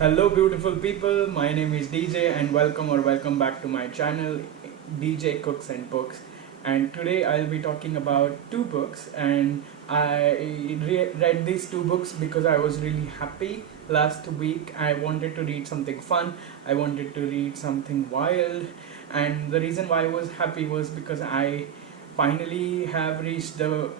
Hello beautiful people, my name is DJ and welcome back to my channel DJ Cooks and Books. And today I'll be talking about two books, and I read these two books because I was really happy last week. I wanted to read something fun, I wanted to read something wild, and the reason why I was happy was because I finally have reached the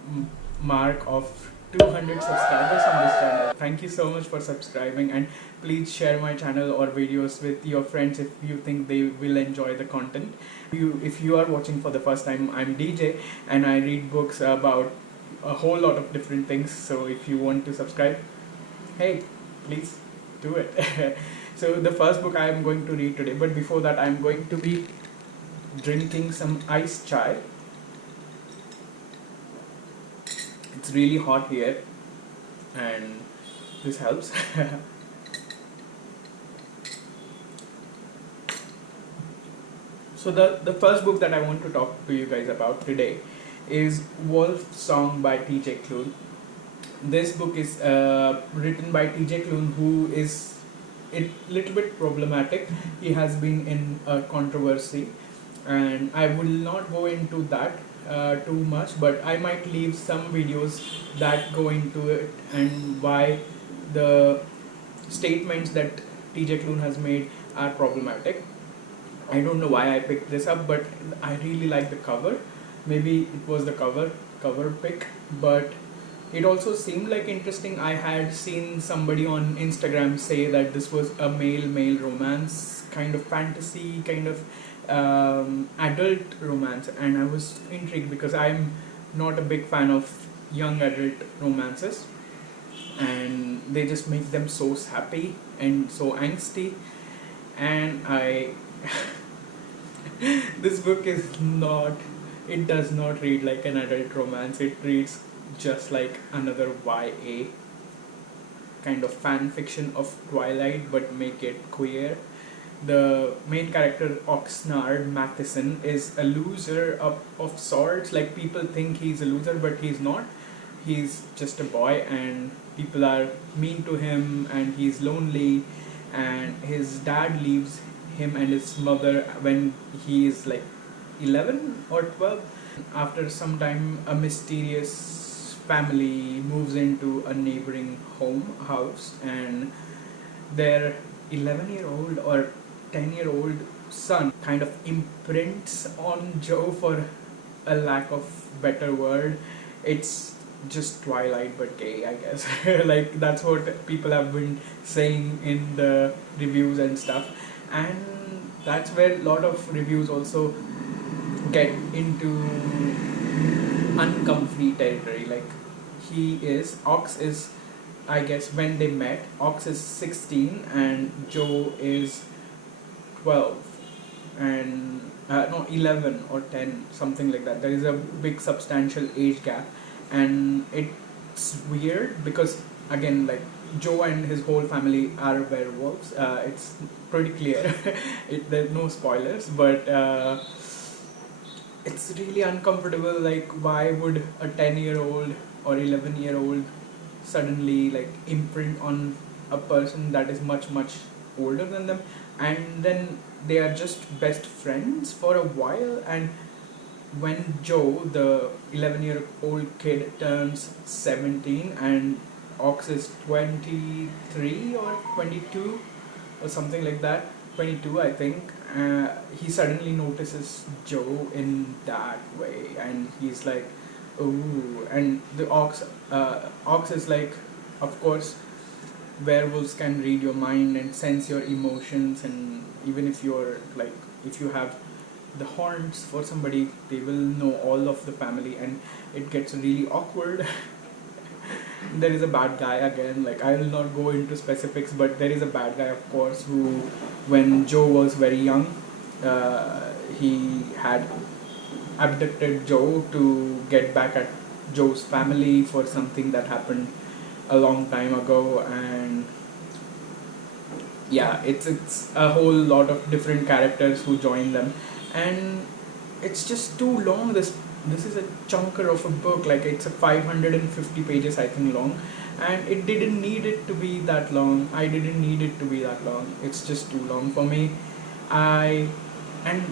mark of 200 subscribers on this channel. Thank you so much for subscribing, and please share my channel or videos with your friends if you think they will enjoy the content. If you are watching for the first time, I'm DJ and I read books about a whole lot of different things. So if you want to subscribe, hey, please do it. So the first book I am going to read today, but before that I'm going to be drinking some iced chai. It's really hot here and this helps. So the first book that I want to talk to you guys about today is Wolfsong by T.J. Klune. This book is written by T.J. Klune, who is a little bit problematic. He has been in a controversy, and I will not go into that too much, but I might leave some videos that go into it and why the statements that T.J. Klune has made are problematic. I don't know why I picked this up, but I really like the cover. Maybe it was the cover pick, but it also seemed like interesting. I had seen somebody on Instagram say that this was a male romance, kind of fantasy, kind of adult romance, and I was intrigued because I'm not a big fan of young adult romances, and they just make them so sappy and so angsty, and I this book is not, it does not read like an adult romance. It reads just like another YA kind of fan fiction of Twilight, but make it queer. The main character, Oxnard Matheson, is a loser of sorts. Like, people think he's a loser, but he's not. He's just a boy, and people are mean to him, and he's lonely, and his dad leaves him and his mother when he is like 11 or 12. After some time, a mysterious family moves into a neighboring house, and their 11-year-old or 10-year-old son kind of imprints on Joe, for a lack of better word. It's just Twilight but gay, I guess. Like, that's what people have been saying in the reviews and stuff, and that's where a lot of reviews also get into uncomfy territory. Like, Ox is, I guess, when they met, Ox is 16 and Joe is 12 and no, 11 or 10, something like that. There is a big substantial age gap, and it's weird because, again, like, Joe and his whole family are werewolves. It's pretty clear. There's no spoilers, but it's really uncomfortable. Like, why would a 10-year-old or 11-year-old suddenly like imprint on a person that is much older than them, and then they are just best friends for a while? And when Joe, the 11-year-old kid, turns 17 and Ox is 23 or 22 or something like that, 22 I think, he suddenly notices Joe in that way, and he's like, ooh. And the Ox is like, of course, werewolves can read your mind and sense your emotions, and even if you're like, if you have the horns for somebody, they will know all of the family, and it gets really awkward. There is a bad guy again, like, I will not go into specifics, but there is a bad guy, of course, who, when Joe was very young, he had abducted Joe to get back at Joe's family for something that happened a long time ago. And yeah, it's a whole lot of different characters who join them, and it's just too long. This is a chunker of a book. Like, it's a 550 pages I think long, and it didn't need it to be that long. I didn't need it to be that long. It's just too long for me. I and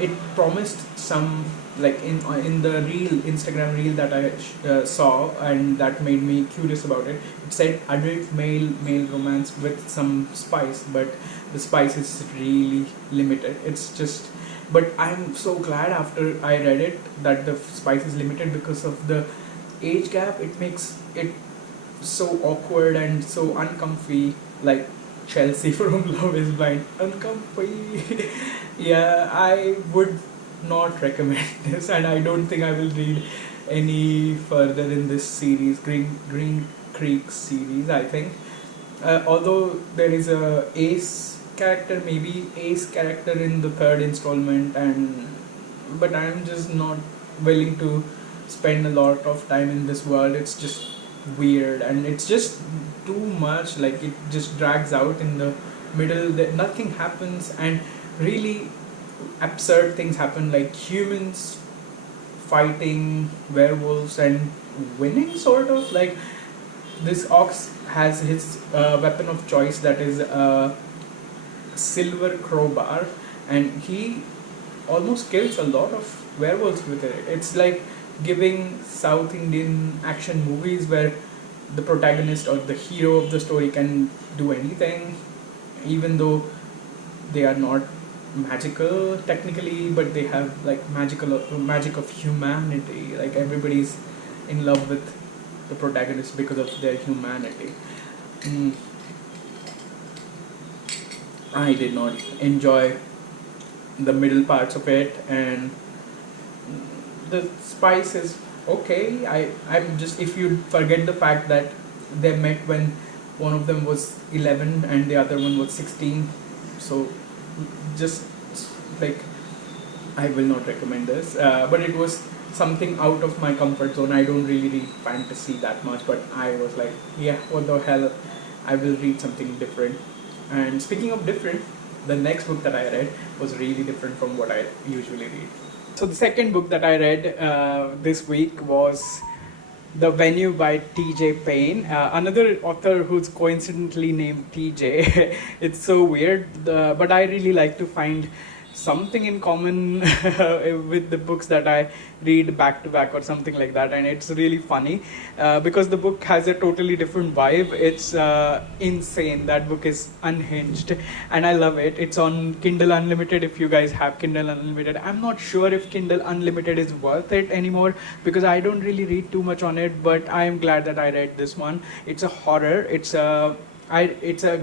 It promised some, like in the Instagram reel that I saw, and that made me curious about it. It said adult male romance with some spice, but the spice is really limited. It's just, but I'm so glad after I read it that the spice is limited because of the age gap. It makes it so awkward and so uncomfy, like Chelsea from Love is Blind. Uncomfy. Yeah, I would not recommend this, and I don't think I will read any further in this series, Green Creek series. I think, although there is a Ace character in the third installment, but I'm just not willing to spend a lot of time in this world. It's just weird, and it's just too much. Like, it just drags out in the middle. That nothing happens, and really absurd things happen, like humans fighting werewolves and winning, sort of. Like, this ox has his weapon of choice, that is a silver crowbar, and he almost kills a lot of werewolves with it. It's like giving South Indian action movies where the protagonist or the hero of the story can do anything, even though they are not magical technically, but they have like magic of humanity. Like, everybody's in love with the protagonist because of their humanity. Mm. I did not enjoy the middle parts of it, and the spice is okay. I'm just, if you forget the fact that they met when one of them was 11 and the other one was 16, so just, like, I will not recommend this. But it was something out of my comfort zone. I don't really read fantasy that much, but I was like, yeah, what the hell, I will read something different. And speaking of different, the next book that I read was really different from what I usually read. So the second book that I read this week was The Venue by T.J. Payne, another author who's coincidentally named T.J. It's so weird, but I really like to find something in common with the books that I read back to back or something like that, and it's really funny because the book has a totally different vibe. It's insane. That book is unhinged, and I love it. It's on Kindle Unlimited. If you guys have Kindle Unlimited, I'm not sure if Kindle Unlimited is worth it anymore because I don't really read too much on it, but I am glad that I read this one. It's a horror. It's a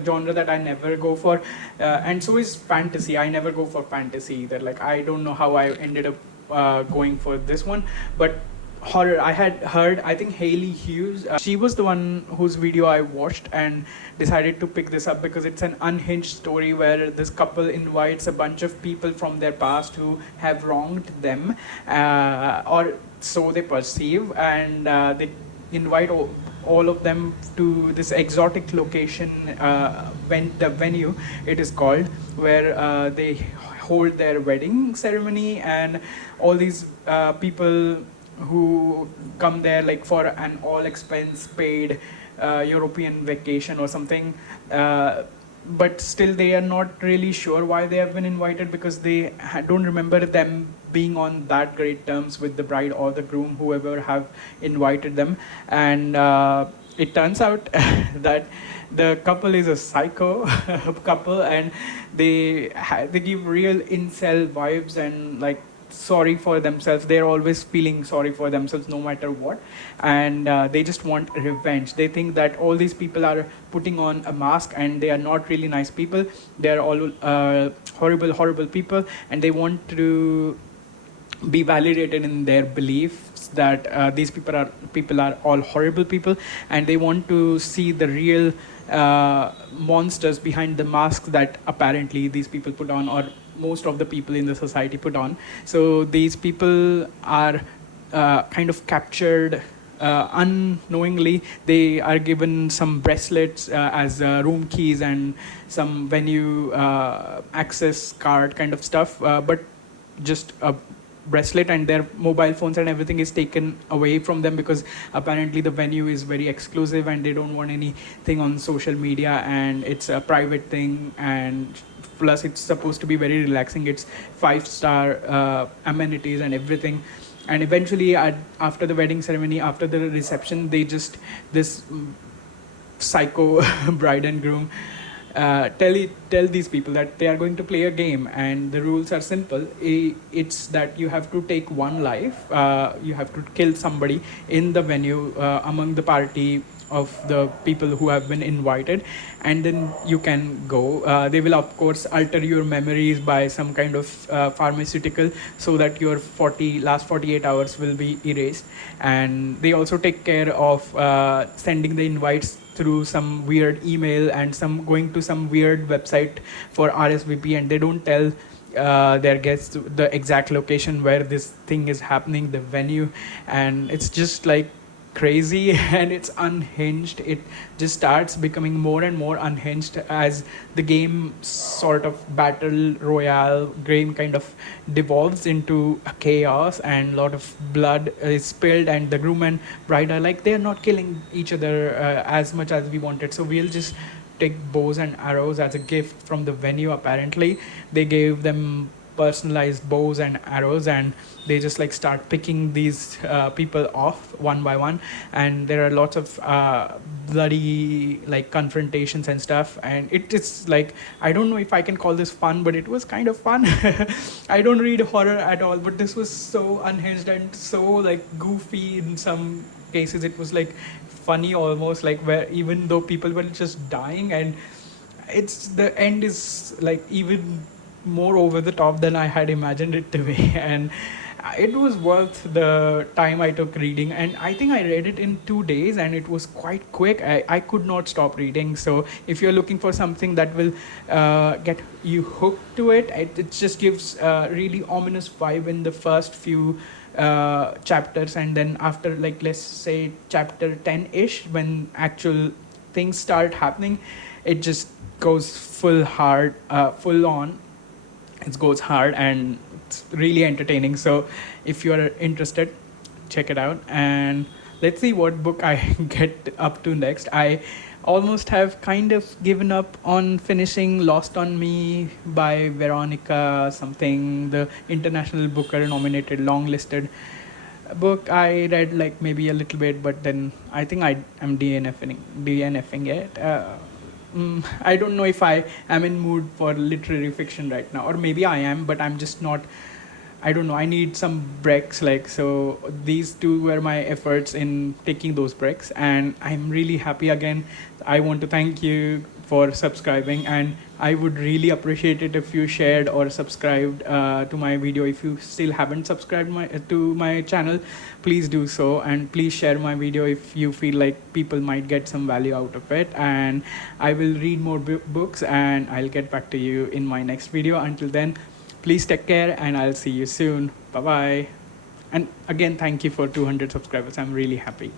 genre that I never go for, and so is fantasy. I never go for fantasy either. Like, I don't know how I ended up going for this one, but horror. I had heard, I think Hayley Hughes, she was the one whose video I watched and decided to pick this up because it's an unhinged story where this couple invites a bunch of people from their past who have wronged them, or so they perceive, and they invite all of them to this exotic location, the venue it is called, where they hold their wedding ceremony, and all these people who come there like for an all expense paid European vacation or something, but still they are not really sure why they have been invited because they don't remember them being on that great terms with the bride or the groom, whoever have invited them. And it turns out that the couple is a psycho couple, and they give real incel vibes, and like sorry for themselves. They're always feeling sorry for themselves no matter what, and they just want revenge. They think that all these people are putting on a mask and they are not really nice people. They're all horrible people, and they want to be validated in their beliefs that these people are all horrible people, and they want to see the real monsters behind the masks that apparently these people put on, or most of the people in the society put on. So these people are kind of captured unknowingly. They are given some bracelets as room keys and some venue access card kind of stuff, but just bracelet, and their mobile phones and everything is taken away from them, because apparently the venue is very exclusive and they don't want anything on social media, and it's a private thing, and plus it's supposed to be very relaxing. It's 5-star amenities and everything. And eventually after the wedding ceremony, after the reception, they just this psycho bride and groom tell these people that they are going to play a game, and the rules are simple. It's that you have to take one life, you have to kill somebody in the venue, among the party of the people who have been invited, and then you can go. They will of course alter your memories by some kind of pharmaceutical, so that your last 48 hours will be erased. And they also take care of sending the invites through some weird email, and some going to some weird website for RSVP, and they don't tell their guests the exact location where this thing is happening, the venue. And it's just like crazy and it's unhinged. It just starts becoming more and more unhinged as the game sort of battle royale game kind of devolves into a chaos, and a lot of blood is spilled, and the groom and bride are like, they're not killing each other as much as we wanted, so we'll just take bows and arrows as a gift from the venue. Apparently they gave them personalized bows and arrows, and they just like start picking these people off one by one, and there are lots of bloody like confrontations and stuff. And it is like, I don't know if I can call this fun, but it was kind of fun. I don't read horror at all, but this was so unhinged and so like goofy. In some cases it was like funny almost, like where even though people were just dying, and it's the end is like even more over the top than I had imagined it to be. And it was worth the time I took reading, and I think I read it in 2 days, and it was quite quick. I could not stop reading. So if you're looking for something that will get you hooked to it, it just gives a really ominous vibe in the first few chapters, and then after like let's say chapter 10ish, when actual things start happening, it just goes full on. It goes hard, and it's really entertaining. So if you are interested, check it out, and let's see what book I get up to next. I almost have kind of given up on finishing Lost on Me by Veronica something, the International Booker nominated long listed book. I read like maybe a little bit, but then I think I am DNFing it. I don't know if I am in mood for literary fiction right now, or maybe I am, but I'm just not. I don't know. I need some breaks, like so. These two were my efforts in taking those breaks, and I'm really happy again. I want to thank you for subscribing, and I would really appreciate it if you shared or subscribed to my video. If you still haven't subscribed to my channel, please do so, and please share my video if you feel like people might get some value out of it. And I will read more books, and I'll get back to you in my next video. Until then, please take care, and I'll see you soon. Bye bye. And again, thank you for 200 subscribers. I'm really happy.